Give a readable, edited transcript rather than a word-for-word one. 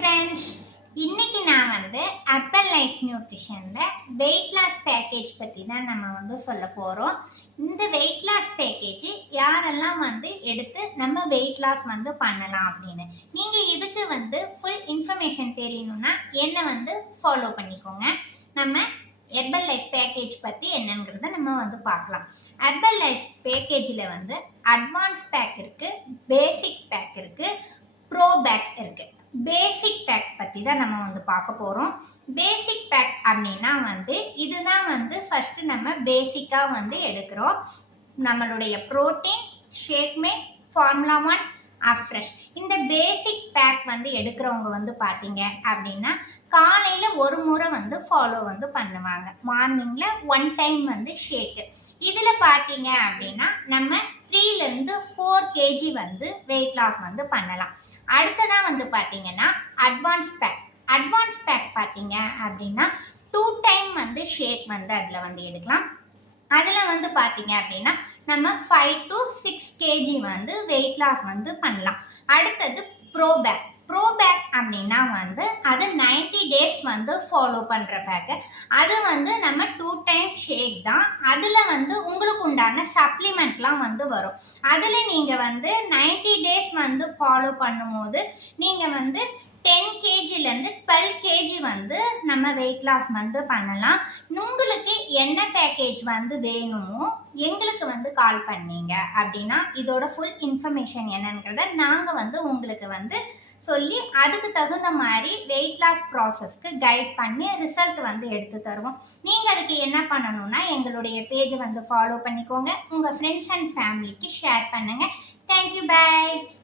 Friends, இன்னைக்கு நான் வந்து அப்பல் லைஃப் நியூட்ரிஷனில் வெயிட் லாஸ் பேக்கேஜ் பற்றி தான் நம்ம சொல்ல போகிறோம். இந்த வெயிட் லாஸ் பேக்கேஜ் யாரெல்லாம் எடுத்து நம்ம வெயிட் லாஸ் பண்ணலாம் அப்படின்னு. நீங்கள் இதுக்கு ஃபுல் இன்ஃபர்மேஷன் தெரியணும்னா என்னை ஃபாலோ பண்ணிக்கோங்க. நம்ம ஹெர்பல் லைஃப் பேக்கேஜ் பற்றி என்னங்கிறத நம்ம பார்க்கலாம். ஹெர்பல் லைஃப் பேக்கேஜில் அட்வான்ஸ் பேக் இருக்குது, பேசிக் பேக் இருக்குது, ப்ரோ பேக் இருக்குது. பேசிக் பேக் பற்றி தான் நம்ம பார்க்க போகிறோம். பேசிக் பேக் அப்படின்னா இதுதான் ஃபஸ்ட்டு நம்ம பேசிக்காக எடுக்கிறோம். நம்மளுடைய ப்ரோட்டீன், ஷேக்மேட், ஃபார்முலா 1, அஃப்ரெஷ். இந்த பேசிக் பேக் எடுக்கிறவங்க பார்த்தீங்க அப்படின்னா காலையில் ஒரு முறை ஃபாலோ பண்ணுவாங்க. மார்னிங்கில் 1 டைம் ஷேக்கு. இதில் பார்த்தீங்க அப்படின்னா நம்ம 3லேருந்து 4 kg வெயிட் லாஸ் பண்ணலாம். அடுத்ததாக பார்த்தீங்கன்னா அட்வான்ஸ் பேக். அட்வான்ஸ் பேக் பார்த்தீங்க அப்படின்னா 2 டைம் ஷேக் அதில் எடுக்கலாம். அதில் பார்த்தீங்க அப்படின்னா நம்ம 5 to 6 kg வெயிட் லாஸ் பண்ணலாம். அடுத்தது ப்ரோ பேக். ப்ரோ பேக் அப்படின்னா அது 90 days ஃபாலோ பண்ணுற பேக்கு. அது நம்ம 2 டைம் ஷேக் தான். அதில் உங்களுக்கு உண்டான சப்ளிமெண்ட்லாம் வரும். அதில் நீங்கள் 90 days ஃபாலோ பண்ணும்போது நீங்கள் 10 kgலேருந்து 12 kg நம்ம வெயிட் லாஸ் பண்ணலாம். உங்களுக்கு என்ன பேக்கேஜ் வேணுமோ எங்களுக்கு கால் பண்ணீங்க அப்படின்னா இதோட ஃபுல் இன்ஃபர்மேஷன் என்னன்றதை நாங்கள் உங்களுக்கு சொல்லி அதுக்கு தகுந்த மாதிரி வெயிட் லாஸ் ப்ராசஸ்க்கு கைட் பண்ணி ரிசல்ட் எடுத்து தருவோம். நீங்கள் அதுக்கு என்ன பண்ணணும்னா எங்களுடைய பேஜை ஃபாலோ பண்ணிக்கோங்க. உங்கள் ஃப்ரெண்ட்ஸ் அண்ட் ஃபேமிலிக்கு ஷேர் பண்ணுங்கள். Thank you, by.